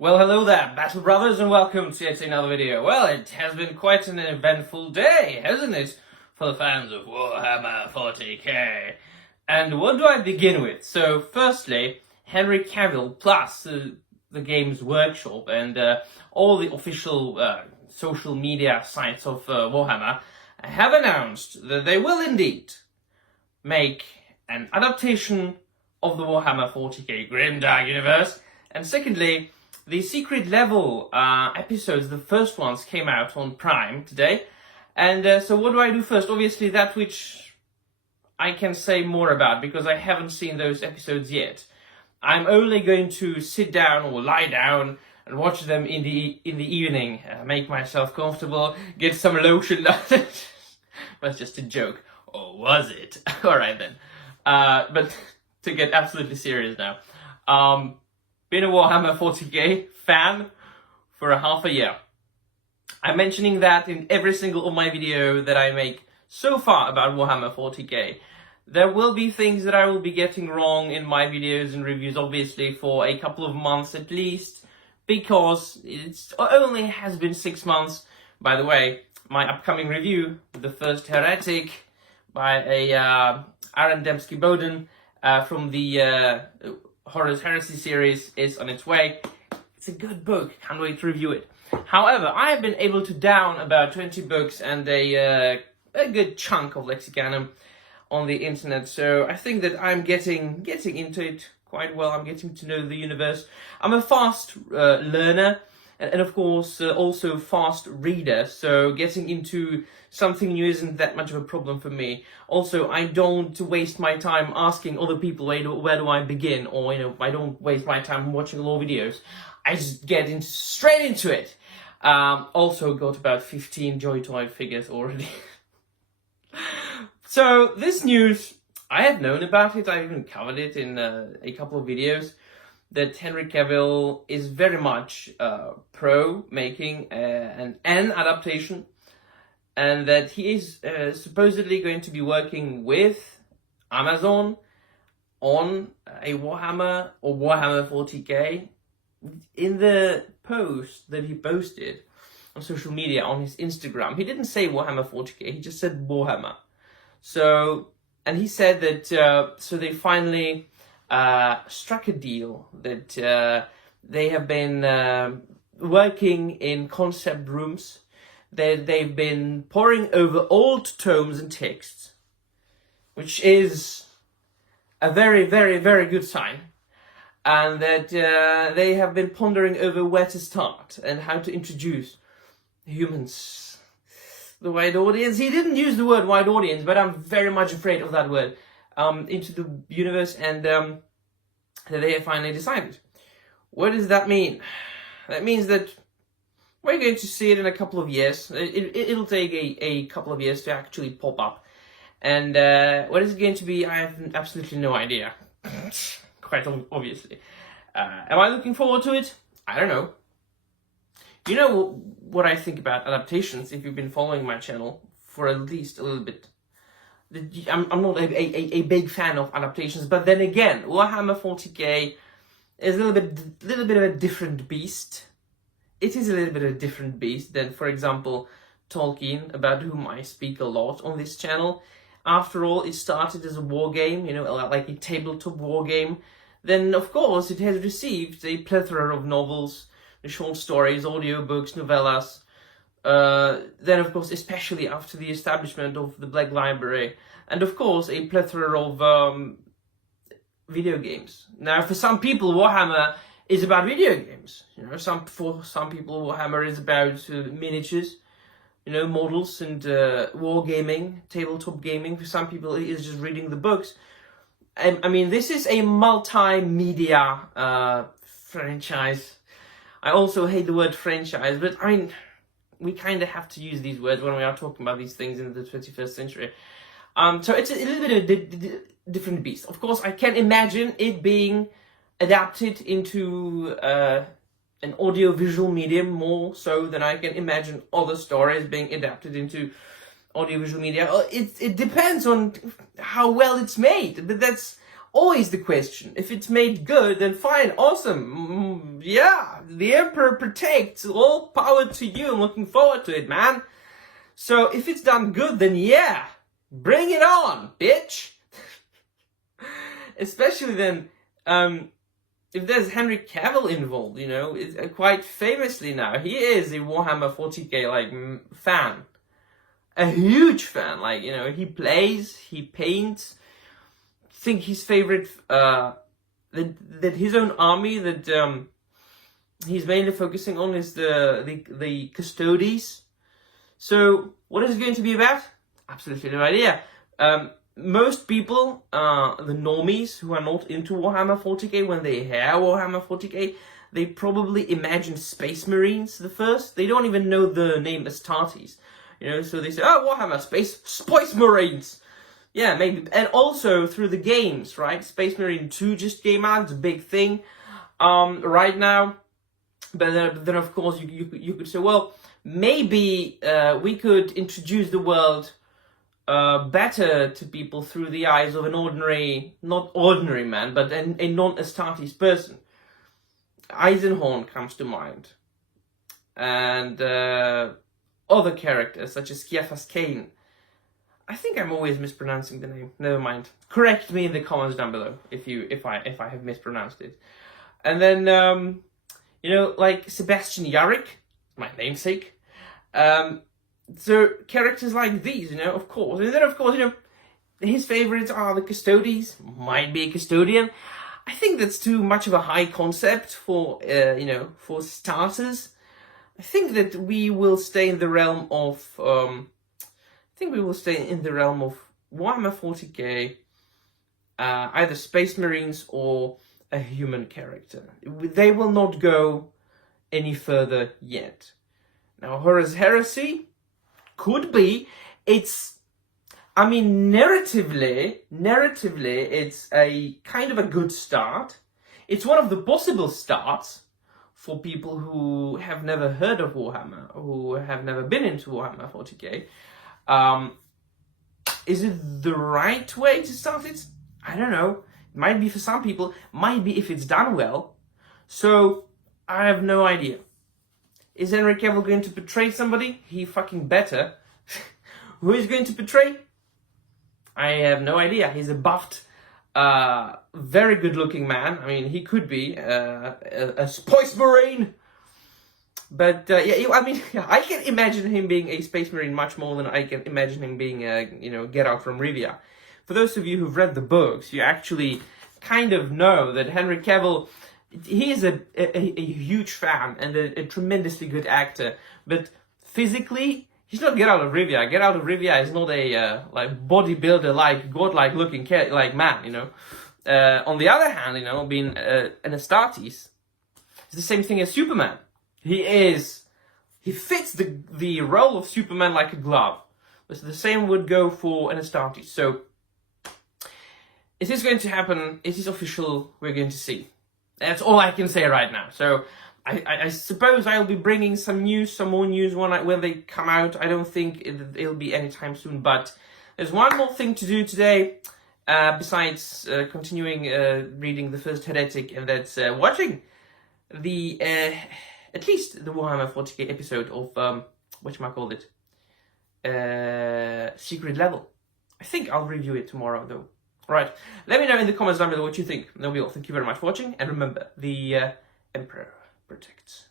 Well, hello there, Battle Brothers, and welcome to yet another video. Well, it has been quite an eventful day, hasn't it, for the fans of Warhammer 40k? And what do I begin with? So, firstly, Henry Cavill plus the Games Workshop and all the official social media sites of Warhammer have announced that they will indeed make an adaptation of the Warhammer 40k Grimdark universe. And secondly, the secret level episodes, the first ones, came out on Prime today. And so what do I do first? Obviously that which I can say more about, because I haven't seen those episodes yet. I'm only going to sit down or lie down and watch them in the evening, make myself comfortable, get some lotion. That's just a joke. Or was it? Alright then. But to get absolutely serious now. Been a Warhammer 40k fan for a half a year. I'm mentioning that in every single of my video that I make so far about Warhammer 40k. There will be things that I will be getting wrong in my videos and reviews, obviously, for a couple of months at least, because it only has been 6 months. By the way, my upcoming review, The First Heretic, by Aaron Dembski-Bowden from the Horus Heresy series, is on its way. It's a good book, can't wait to review it. However, I have been able to down about 20 books and a good chunk of Lexicanum on the internet, so I think that I'm getting into it quite well. I'm getting to know the universe. I'm a fast learner and of course also fast reader, so getting into something new isn't that much of a problem for me. Also, I don't waste my time asking other people where do I begin, or I don't waste my time watching law videos. I just get straight into it. Also got about 15 Joy Toy figures already. So this news, I have known about it. I even covered it in a couple of videos. That Henry Cavill is very much pro making an adaptation, and that he is supposedly going to be working with Amazon on a Warhammer or Warhammer 40k. In the post that he posted on social media on his Instagram, he didn't say Warhammer 40k, he just said Warhammer. So, and he said that so they finally struck a deal, that they have been working in concept rooms, that they've been poring over old tomes and texts, which is a very, very, very good sign, and that they have been pondering over where to start and how to introduce humans, the wide audience. He didn't use the word wide audience, but I'm very much afraid of that word, into the universe, and that they have finally decided. What does that mean? That means that we're going to see it in a couple of years. It'll take a couple of years to actually pop up. And what is it going to be? I have absolutely no idea. Quite obviously. Am I looking forward to it? I don't know. You know what I think about adaptations, if you've been following my channel for at least a little bit. I'm not a big fan of adaptations, but then again, Warhammer 40k is a little bit of a different beast. It is a little bit of a different beast than, for example, Tolkien, about whom I speak a lot on this channel. After all, it started as a war game, like a tabletop war game. Then, of course, it has received a plethora of novels, short stories, audiobooks, novellas. Then, of course, especially after the establishment of the Black Library. And, of course, a plethora of video games. Now, for some people, Warhammer is about video games. For some people, Warhammer is about miniatures, models and war gaming, tabletop gaming. For some people, it is just reading the books. I mean, this is a multimedia franchise. I also hate the word franchise, but I mean, we kind of have to use these words when we are talking about these things in the 21st century. So it's a little bit of a different beast. Of course, I can imagine it being adapted into an audiovisual medium more so than I can imagine other stories being adapted into audiovisual media. It depends on how well it's made, but that's always the question. If it's made good, then fine, awesome, yeah, the Emperor protects. All power to you. I'm looking forward to it, man. So if it's done good, then yeah, bring it on, bitch. Especially then, if there's Henry Cavill involved, you know, it's, quite famously now, he is a Warhammer 40k fan, a huge fan. Like, you know, he plays, he paints. I think his favorite, that his own army that he's mainly focusing on is the Custodes. So what is it going to be about? Absolutely no idea. Most people, the normies who are not into Warhammer 40k, when they hear Warhammer 40k, they probably imagine Space Marines the first. They don't even know the name Astartes. You know, so they say, oh, Warhammer, Space Marines. Yeah, maybe. And also through the games, right? Space Marine 2 just came out. It's a big thing right now. But then of course, you could say, well, maybe we could introduce the world better to people through the eyes of an ordinary, not ordinary man, but a non-Astartes person. Eisenhorn comes to mind. And other characters, such as Kiafas Kane. I think I'm always mispronouncing the name. Never mind. Correct me in the comments down below if I have mispronounced it. And then, you know, like Sebastian Yarrick, my namesake. So characters like these, you know, of course. And then, of course, you know, his favorites are the Custodes. Might be a custodian. I think that's too much of a high concept for, you know, for starters. I think that we will stay in the realm of, Warhammer 40k, either Space Marines or a human character. They will not go any further yet. Now, Horus Heresy could be. It's, I mean, narratively, it's a kind of a good start. It's one of the possible starts for people who have never heard of Warhammer, who have never been into Warhammer 40k. Is it the right way to start it? I don't know. It might be for some people, might be if it's done well. So, I have no idea. Is Henry Cavill going to portray somebody? He fucking better. Who is going to portray? I have no idea. He's a buffed, very good looking man. I mean, he could be a Space Marine. But yeah, I mean, I can imagine him being a Space Marine much more than I can imagine him being you know, Get Out from Rivia. For those of you who've read the books, you actually kind of know that Henry Cavill, he is a huge fan and a tremendously good actor. But physically, he's not Get Out of Rivia. Get Out of Rivia is not a like bodybuilder, like godlike looking like man, you know. On the other hand, you know, being an Astartes, it's the same thing as Superman. He fits the role of Superman like a glove. But the same would go for an Astartes. So, is this going to happen? Is this official? We're going to see. That's all I can say right now. So, I suppose I'll be bringing some more news when they come out. I don't think it'll be anytime soon. But there's one more thing to do today, besides continuing reading the first Heretic, and that's watching the at least the Warhammer 40k episode of whatchamacallit, Secret Level. I think I'll review it tomorrow though. Right, let me know in the comments down below what you think. That'll be all. Thank you very much for watching, and remember, the Emperor protects.